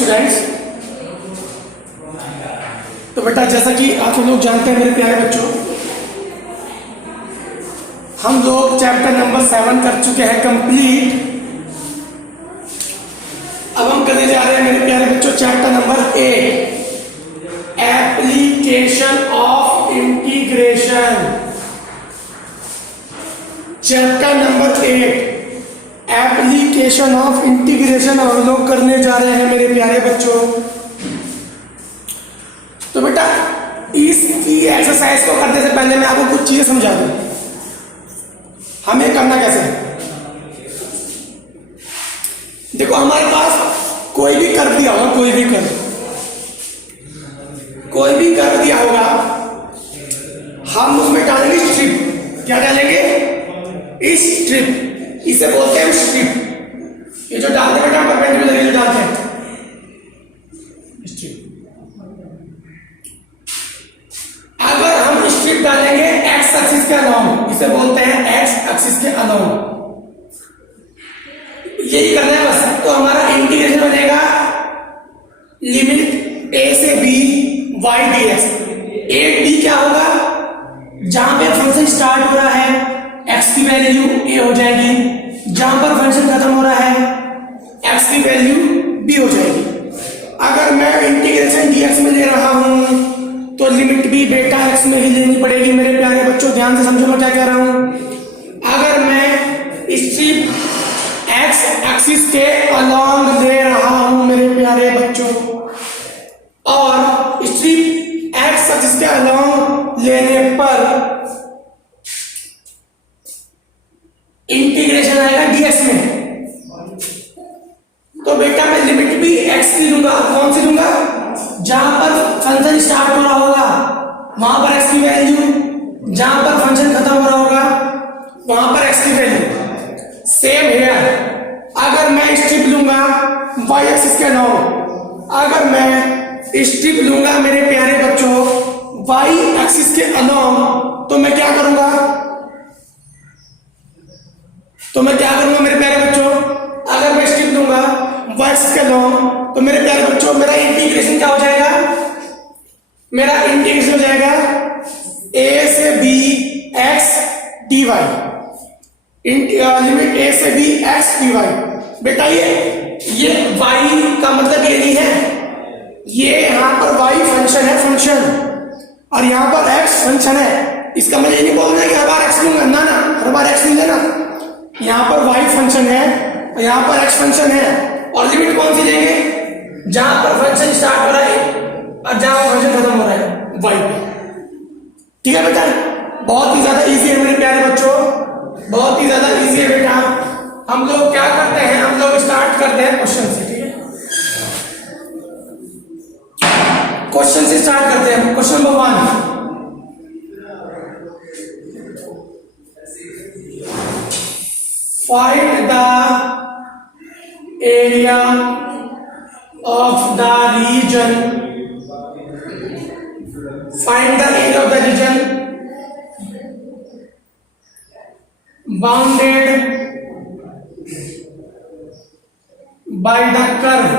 Students, तो बेटा जैसा कि आप लोग जानते हैं मेरे प्यारे बच्चों, हम लोग चैप्टर नंबर 7 कर चुके हैं कंप्लीट। अब हम करने जा रहे हैं मेरे प्यारे बच्चों chapter number 8, application of integration. Chapter number 8 application of integration हम लोग करने जा रहे हैं मेरे प्यारे बच्चों। तो बेटा इसकी एक्सरसाइज को करने से पहले मैं आपको कुछ चीजें समझा दूं, हमें करना कैसे है। देखो हमारे पास कोई भी कर्व दिया होगा, कोई भी कर्व दिया होगा, हम उसमें डालेंगे स्ट्रिप। क्या डालेंगे? स्ट्रिप। इसे बोलते हैं स्ट्रिप। ये जो डालते हैं बेटा परपेंडिकुलर, ये जो डालते हैं स्ट्रिप। अगर हम स्ट्रिप डालेंगे एक्स एक्सिस के अलाउंग, इसे बोलते हैं एक्स एक्सिस के अलाउंग, यही करना है बस। तो हमारा इंटीग्रेशन बनेगा लिमिट a से b y dx। a d क्या होगा? जहां पे फंक्शन स्टार्ट हो रहा है x की वैल्यू a हो जाएगी, जहां पर फंक्शन खत्म हो रहा है x की वैल्यू b हो जाएगी। अगर मैं इंटीग्रेशन dx में ले रहा हूं तो लिमिट भी बेटा x में ही लेनी पड़ेगी। मेरे प्यारे बच्चों ध्यान से समझो मैं क्या कह रहा हूं। अगर मैं स्ट्रिप x एक्सिस के अलोंग ले रहा हूं मेरे प्यारे बच्चों, और स्ट्रिप x एक्सिस के अलोंग लेने पर इंटीग्रेशन आएगा dx में, तो बेटा मैं लिमिट भी x की लूंगा। कौन सी लूंगा? जहां पर फंक्शन स्टार्ट हो रहा होगा वहां पर x की वैल्यू, जहां पर फंक्शन खत्म हो रहा होगा वहां पर x की वैल्यू। सेम हियर, अगर मैं स्ट्रिप लूंगा y एक्सिस के अलाउंग, अगर मैं स्ट्रिप लूंगा मेरे प्यारे बच्चों y एक्सिस के अलाउंग, तो मैं क्या करूंगा मेरे प्यारे बच्चों? अगर मैं स्ट्रिप लूंगा y एक्सिस के अलाउंग तो मेरे प्यारे बच्चों मेरा इंटीग्रेशन क्या हो जाएगा? मेरा इंटीग्रेशन हो जाएगा a से b x dy, limit a से b x dy। बेटा ये y का मतलब ये नहीं है, ये यहां पर y फंक्शन है, फंक्शन, और यहां पर x फंक्शन है। इसका मतलब ये नहीं बोलना कि हर बार x लूंगा, ना हर बार x नहीं लेना। यहां पर y फंक्शन है, यहां पर x फंक्शन है, और लिमिट कौन सी लेंगे? जहां पर फंक्शन स्टार्ट हो रहा है और जहां फंक्शन खत्म हो रहा है y पे। ठीक है बेटा, बहुत ही ज्यादा इजी है मेरे प्यारे बच्चों, बहुत ही ज्यादा इजी है बेटा। हम लोग क्या करते हैं, हम लोग स्टार्ट करते हैं क्वेश्चन से। ठीक है, क्वेश्चन से स्टार्ट करते हैं। Question number 1, find the area of the region, find the area of the region bounded by the curve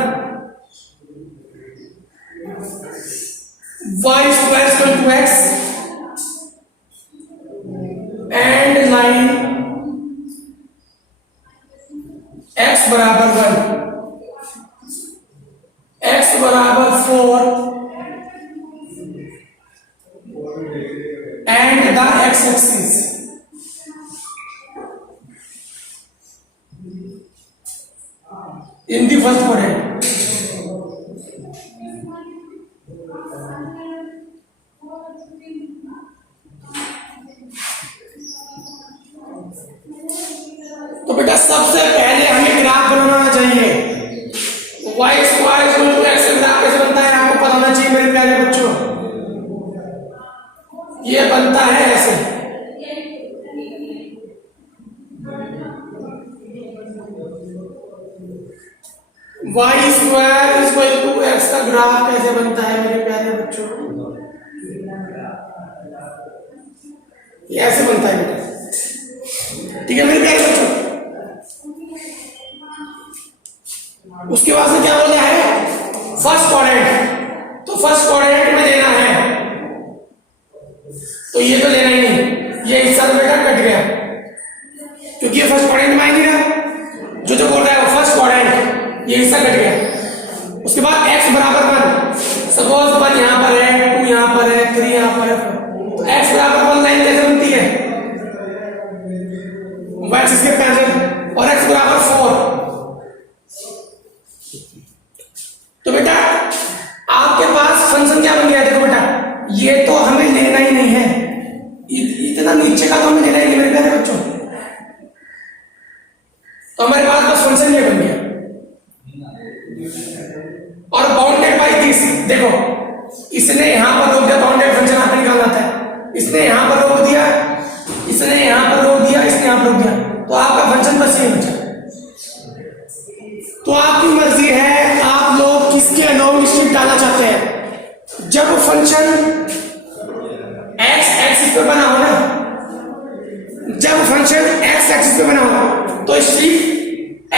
y square is equal to x and line x बराबर 1, x बराबर 4 and the x axis in the first quadrant। तो बेटा सबसे पहले हमें graph बनाना चाहिए। y square equal to x का ग्राफ कैसे बनता है आपको पता होना चाहिए मेरे प्यारे बच्चों। ये बनता है ऐसे, y square equal to x का ग्राफ कैसे बनता है मेरे प्यारे बच्चों? ये ऐसे बनता है बेटा। ठीक है मेरे प्यारे बच्चों, उसके बाद से क्या बोला है तो ये तो लेना ही नहीं, ये हिस्सा तो बेटा कट गया क्योंकि ये फर्स्ट क्वाड्रेंट में आ नहीं रहा। जो बोल रहा है वो फर्स्ट क्वाड्रेंट, ये हिस्सा कट गया। उसके बाद x बराबर 1, सपोज 1 यहाँ पर है, 2 यहाँ पर है, 3 यहाँ पर है, तो x बराबर 1 लाइन कैसे बनती है? x इसके पैरेलल और x बराबर 4। तो बेटा आपके पास फंक्शन क्या बन गया? देखो बेटा, ये तो हमें लेना ही नहीं है, इतना नीचे का तो हमें लेना ही नहीं मेरे प्यारे बच्चों। तो हमारे पास बस फंक्शन ये बन गया और बाउंडेड बाय दिस। देखो इसने यहां पर रोक दिया, बाउंडेड फंक्शन आपको निकालना था, इसने यहां पर रोक दिया, इसने यहां पर रोक दिया, इसने यहां पर रोक दिया, तो आपका फंक्शन बस ये बचा। तो आपकी मर्जी है आप लोग किसके अलोंग स्ट्रिप डालना चाहते हैं। जब फंक्शन x एक्सिस पे बना हो ना, जब फंक्शन x एक्सिस पे बना हो तो स्ट्रिप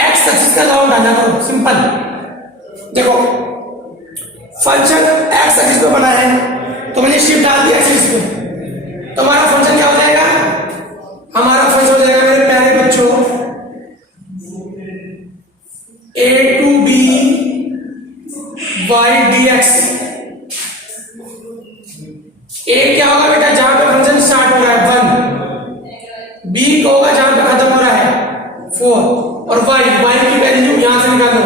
x एक्सिस का लॉन्ग डालना करो, सिंपल। देखो फंक्शन x एक्सिस पे बना है तो मैंने स्ट्रिप डाल दिया एक्सिस पे, तो हमारा फंक्शन क्या हो जाएगा? हमारा फंक्शन हो जाएगा मेरे प्यारे बच्चों a to b y dx। a क्या होगा बेटा? जहां पे फंक्शन स्टार्ट हो रहा है 1, b क्या होगा? जहां पे खत्म हो रहा है 4, और y की वैल्यू यहां से निकालो,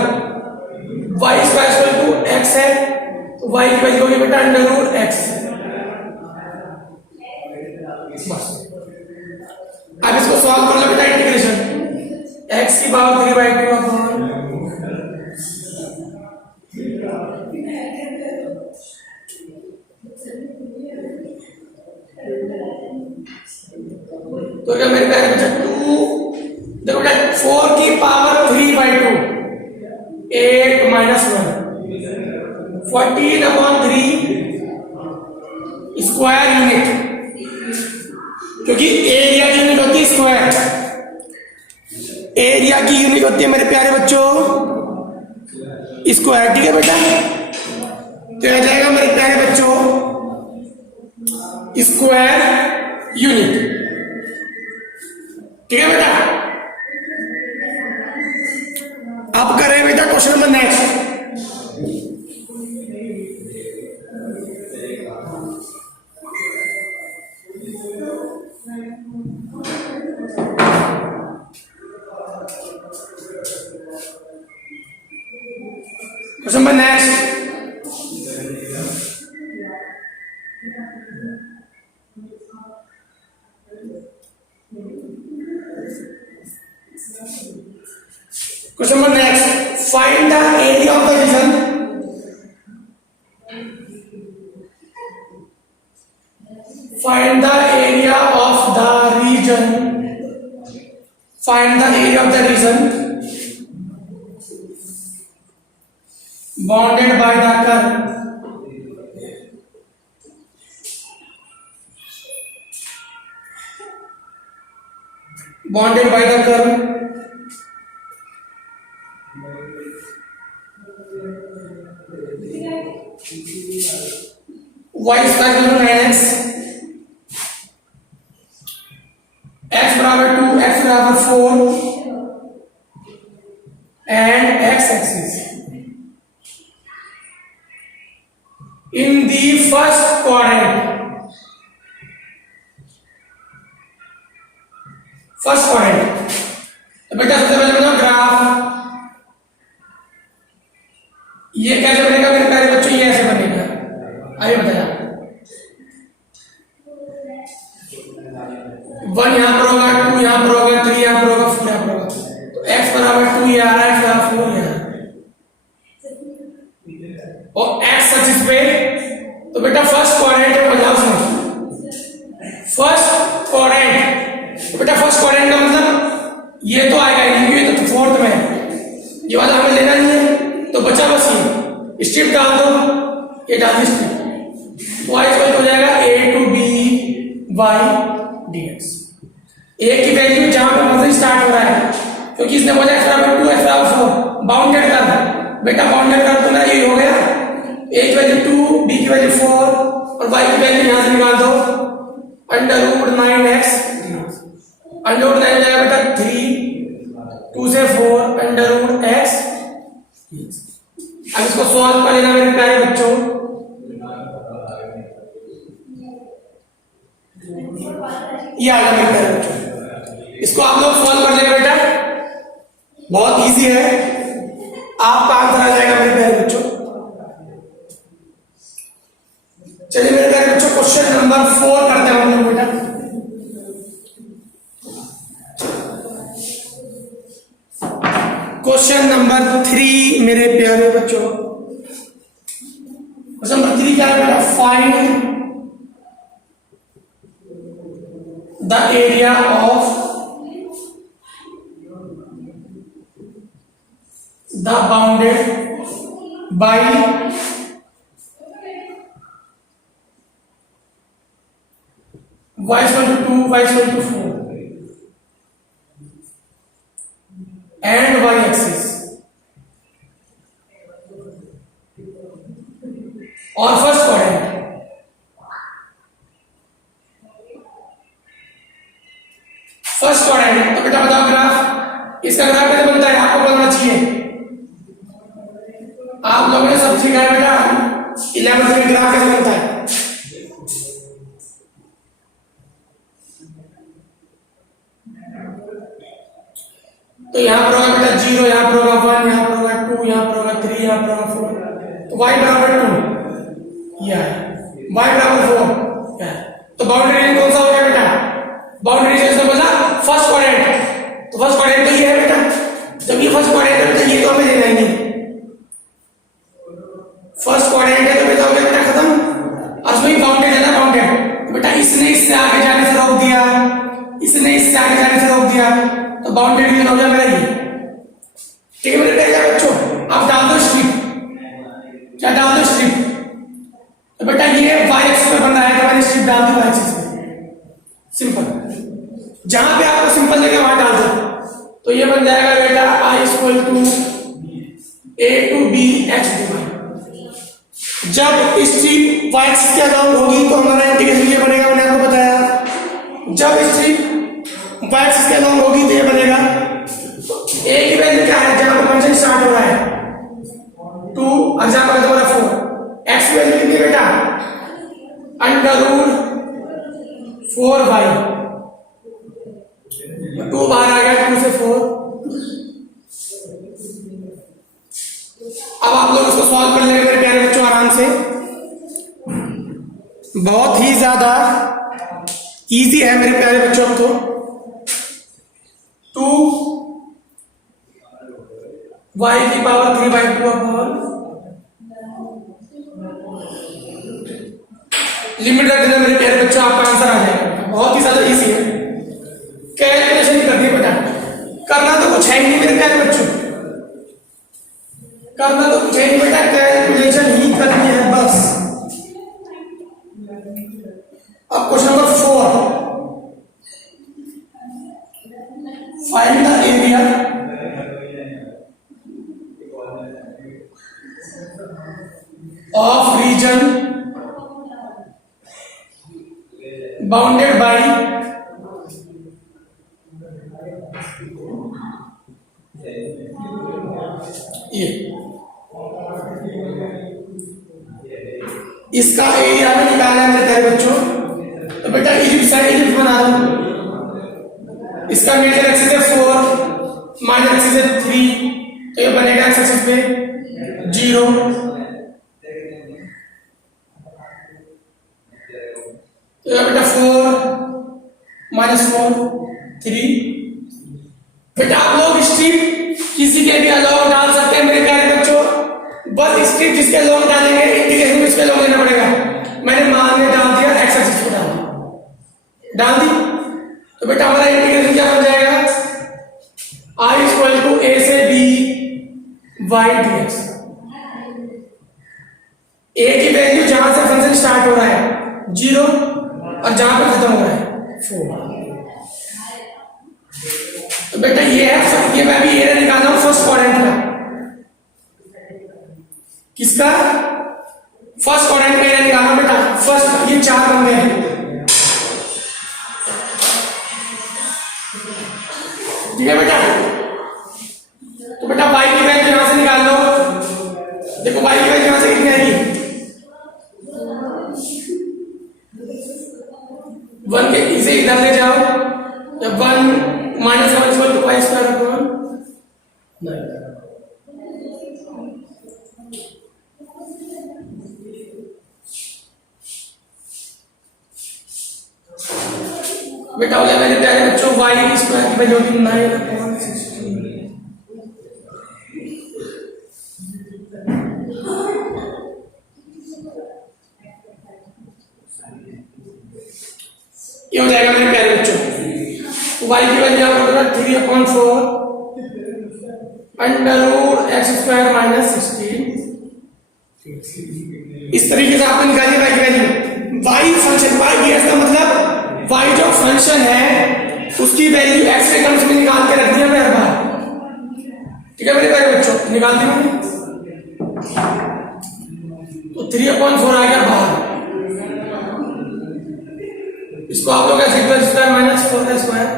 y इक्वल टू x है तो y की वैल्यू होगी बेटा √x। बस अब इसको सॉल्व कर लो बेटा, इंटीग्रेशन x की पावर 3/2 अपॉन तो क्या मेरे प्यारे बच्चे 2, देखो बेटा 4 की पावर 3/2 8 माइनस 1 14/3 स्क्वायर यूनिट, क्योंकि एरिया की यूनिट होती है स्क्वायर, एरिया की यूनिट होती है मेरे प्यारे बच्चों स्क्वायर। ठीक है बेटा, तो आ जाएगा मेरे प्यारे बच्चों स्क्वायर यूनिट। ठीक है बेटा, अब करें बेटा question number next. Question number next, Question number next. Find the area of the region. Find the area of the region. Find the area of the region bounded by the curve. Bounded by the curve y square equal to 9x, x बराबर 2, x बराबर 4 and x axis in the first quadrant. First quadrant. तो बेटा सबसे पहले बनाओ graph. ये कैसे बनेगा मेरे प्यारे बच्चों? ये ऐसे बनेगा, आइए बताया। 1 यहां पर होगा, 2 यहां पर होगा, 3 यहां पर होगा, 4 यहां पर होगा। तो x बराबर 2 ये आ रहा है, x बराबर 4 ये आ रहा है, और x एक्सिस पे। तो बेटा फर्स्ट क्वाड्रेंट में बदलाव समझो, फर्स्ट क्वाड्रेंट। तो बेटा फर्स्ट क्वाड्रेंट का मतलब ये तो आएगा ही नहीं, ये तो फोर्थ में है, ये वाला हमें लेना नहीं है, तो बचा बस ये स्ट्रिप डाल दो, ये डाल दी स्ट्रिप। y इक्वल हो जाएगा a to b y dx। a की वैल्यू जहां पे फंक्शन स्टार्ट हो रहा है, क्योंकि इसने बोला x बराबर 2 x बराबर 4, बाउंडेड कर बेटा, बाउंडेड कर तो मेरा ये हो गया, a की वैल्यू 2, b की वैल्यू 4 और y की वैल्यू यहां से निकाल दो ये आएगा मेरे प्यारे बच्चों। इसको आप लोग सॉल्व कर लेंगे बेटा, बहुत इजी है, आपका आंसर आ जाएगा मेरे प्यारे बच्चों। चलिए मेरे प्यारे बच्चों क्वेश्चन नंबर 4 करते हैं हम लोग बेटा। क्वेश्चन नंबर 3 मेरे प्यारे बच्चों, क्वेश्चन नंबर 3 क्या है बेटा? Find the area of the bounded by y is equal to 2, y is equal to 4 and y axis और फर्स्ट क्वाड्रेंट। फर्स्ट क्वाड्रेंट तो बेटा बताओ ग्राफ, इसका ग्राफ कैसे बनता है आपको बताना चाहिए। आप लोगों ने सब सीखा है बेटा 11th में ग्राफ कैसे बनता है। तो यहां पर होगा बेटा 0, यहां पर होगा 1, यहां पर होगा 2, यहां पर होगा 3, यहां पर होगा 4, तो y बराबर 2 या y बराबर 4 क्या, तो बाउंड्री रेंज कौन सा हो गया बेटा? बाउंड्री रेंज से बोला फर्स्ट क्वाड्रेंट, तो फर्स्ट क्वाड्रेंट तो ये है बेटा। जब ये फर्स्ट क्वाड्रेंट है बेटा ये तो हमें लेना ही नहीं, फर्स्ट क्वाड्रेंट है तो बेटा हो गया बेटा खत्म। और उसमें बाउंडेड है ना, बाउंडेड तो बेटा इसने इससे आगे जाने से रोक दिया, इसने इससे आगे जाने से रोक दिया, तो बाउंडेड रीजन हो गया मेरा ये। ठीक है मेरे प्यारे बच्चों, आप डाल दो स्ट्रिप, क्या डाल दो स्ट्रिप, तो बेटा ये y एक्सिस पे बन रहा है तो मैंने स्ट्रिप डाल दी y एक्सिस पे, सिंपल। जहां पे आपको सिंपल लगे वहां डाल दो, तो ये बन जाएगा बेटा I equal to a to b x dy। जब स्ट्रिप y एक्सिस के अलाउंड होगी तो हमारा इंटीग्रेशन ये बनेगा, मैंने आपको बताया। जब स्ट्रिप y एक्सिस के अलाउंग होगी तो ये बनेगा, तो a की वैल्यू क्या है जहां पर फंक्शन स्टार्ट हो रहा है 2 और जहां पर हो रहा है 4, x की वैल्यू कितनी बेटा √4y, 2 बाहर आ गया 2 से 4। अब आप लोग इसको सॉल्व कर लेंगे मेरे प्यारे बच्चों आराम से, बहुत ही ज्यादा इजी है मेरे प्यारे बच्चों। तो 2 y की पावर 3/2 पावर लिमिट रख देना मेरे प्यारे बच्चों, आपका आंसर आ जाएगा। बहुत ही ज्यादा इजी है, कैलकुलेशन नहीं करनी बेटा, करना तो कुछ है ही नहीं मेरे प्यारे बच्चों, करना तो कुछ है नहीं बेटा, कैलकुलेशन ही करनी है बस। अब question number 4, find the area of reason bounded by ये, इसका एरिया में निकालना है मेरे प्यारे बच्चों। तो बेटा इजिप्ट साइड इजिप्ट बना दो, इसका मेजर एक्सिस है 4, माइनर एक्सिस है 3, तो ये बनेगा एक्स एक्सिस पे 0, तो ये बेटा 4 -4 3। बेटा आप लोग स्ट्रिप किसी के भी अलाउ डाल सकते हैं मेरे प्यारे बच्चों, बस स्ट्रिप जिसके अलाउ डालेंगे इंटीग्रेशन इसके अलाउ लेना पड़ेगा। मैंने मान में डाल दिया एक्स एक्सिस पे डाल दी, तो बेटा हमारा इंटीग्रेशन क्या बन जाएगा I इक्वल टू a से b y dx। a की वैल्यू जहां से फंक्शन स्टार्ट हो रहा है 0 और जहां पर खत्म हो रहा है 4, तो बेटा ये है, ये मैं भी एरिया निकाला हूं फर्स्ट क्वाड्रेंट का। किसका? फर्स्ट क्वाड्रेंट का एरिया निकालना बेटा, फर्स्ट ये 4 बन गए हैं, ठीक है बेटा। तो बेटा y की वैल्यू यहां से निकाल लो, देखो y की वैल्यू यहां से कितनी आएगी 1 के इसे इधर ले जाओ, या 1 minus 1 equal to y square upon 9। बेटा बोले मेरे प्यारे बच्चों वाई स्क्वायर की वैल्यू होगी 9 अपॉन 16। ये हो जाएगा मेरे प्यारे बच्चों, y की वैल्यू यहाँ पर 3/4 under root x square minus 16। इस तरीके से आपने निकालिए y की वैल्यू। y फंक्शन y की का मतलब y जो फंक्शन है उसकी वैल्यू x के टर्म्स में निकाल के रखनी है मेरे पास। ठीक है मेरे प्यारे बच्चों, निकाल दी मैंने, तो 3/4 आ गया बाहर। इसको आप लोग ऐसे कर स्क्वायर माइनस 4 का स्क्वायर,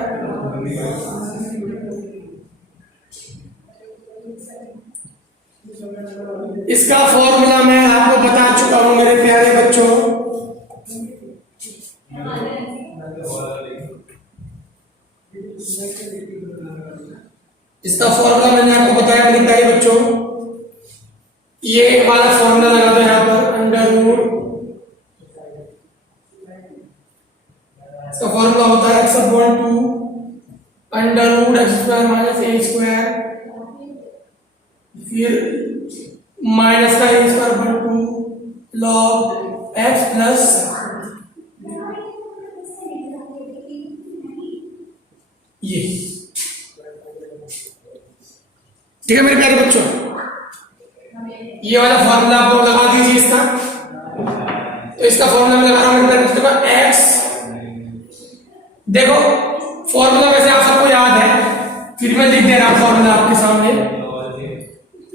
इसका फॉर्मूला मैं आपको बता चुका हूं मेरे प्यारे बच्चों। इसका फॉर्मूला मैंने आपको बताया मेरे प्यारे बच्चों। ये वाला फॉर्मूला लगा दो यहाँ पर, अंडर रूट, इसका फॉर्मूला होता है x/2 under root x square minus a square, फिर माइनस का a square 2 log x plus ये। ठीक है मेरे प्यारे बच्चों, ये वाला फॉर्मूला आप लोग लगा दीजिए इसका। तो इसका फॉर्मूला मैं लगा रहा हूं मेरे बच्चों का x, देखो फॉर्मूला वैसे आप सबको याद है, फिर मैं लिख दे रहा हूं फॉर्मूला आपके सामने।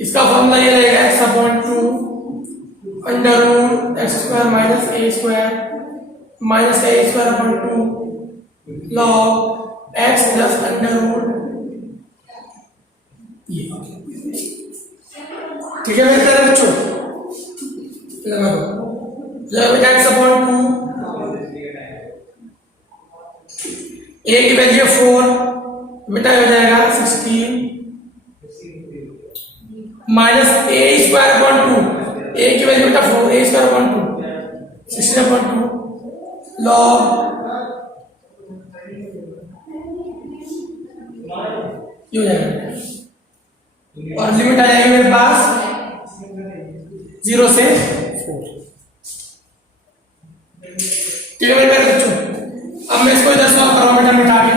इसका फॉर्मूला ये रहेगा x/2 under root x square minus a square minus a square 2 log x plus under root ये। ठीक है मेरे प्यारे बच्चों, लगा दो x/2, ए की वैल्यू 4, बेटा हो जाएगा 16 माइनस ए स्क्वायर 2, ए की वैल्यू बेटा 4, ए स्क्वायर 2 16/2 लॉग ये हो जाएगा, और लिमिट आ जाएगी मेरे पास 0 से 4। ठीक है मेरे बच्चों, अब मैं इसको इधर सॉल्व कर रहा हूं बेटा मिटा के।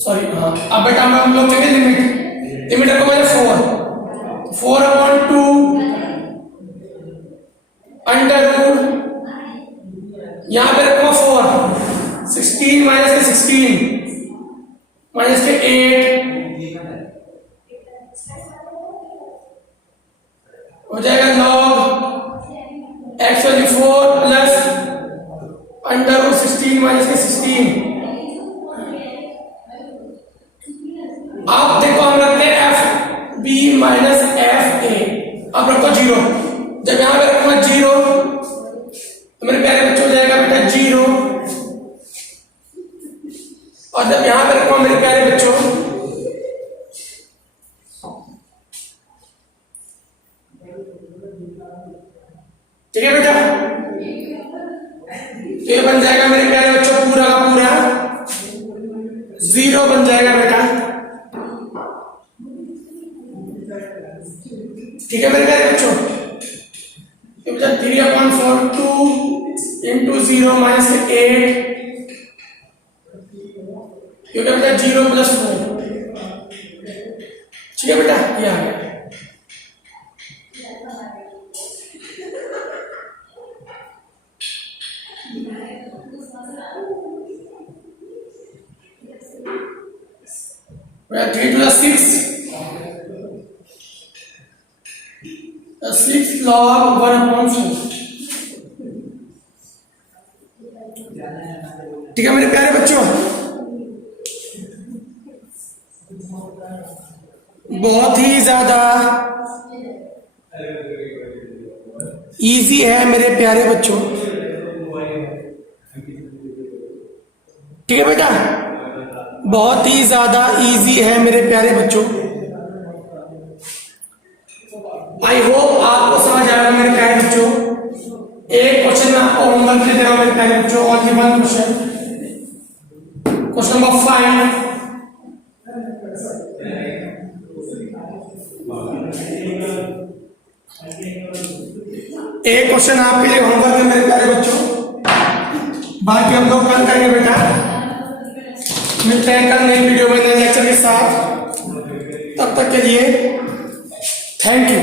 सॉरी हाँ, अब बेटा हम लोग देंगे लिमिट, लिमिट रखो मैंने 4/2 अंडर रूट, यहां पे रखो 4, 16 माइनस के 16 माइनस के 8 हो जाएगा log x value 4 plus under root 16 minus के 16। आप देखो हम रखते हैं f b minus f a, अब रखो 0, जब यहां पे रखूंगा 0 तो मेरे प्यारे बच्चों हो जाएगा बेटा 0, और जब यहां पे रखूंगा मेरे प्यारे बच्चों ठीक है बेटा, तो ये बन जाएगा मेरे प्यारे बच्चों पूरा का पूरा 0 बन जाएगा बेटा। ठीक है मेरे प्यारे बच्चों, ये बचा 3/4 2 इंटू 0 माइनस 8, क्योंकि बेटा 0 प्लस 4। ठीक है बेटा, ये आ गया। बेटा 3 to the 6 6 log 1/4। ठीक है मेरे प्यारे बच्चों, बहुत ही ज्यादा इजी है मेरे प्यारे बच्चों। ठीक है बेटा, बहुत ही ज्यादा इजी है मेरे प्यारे बच्चों। आई होप आपको समझ आएगा मेरे प्यारे बच्चों। एक क्वेश्चन मैं आपको होमवर्क दे रहा हूं मेरे प्यारे बच्चों, only one question, question number 5। एक क्वेश्चन आपके लिए होमवर्क है मेरे प्यारे बच्चों, बाकी हम लोग कल करेंगे बेटा। मिलते हैं कल नई वीडियो में नए लेक्चर के साथ, तब तक के लिए थैंक यू।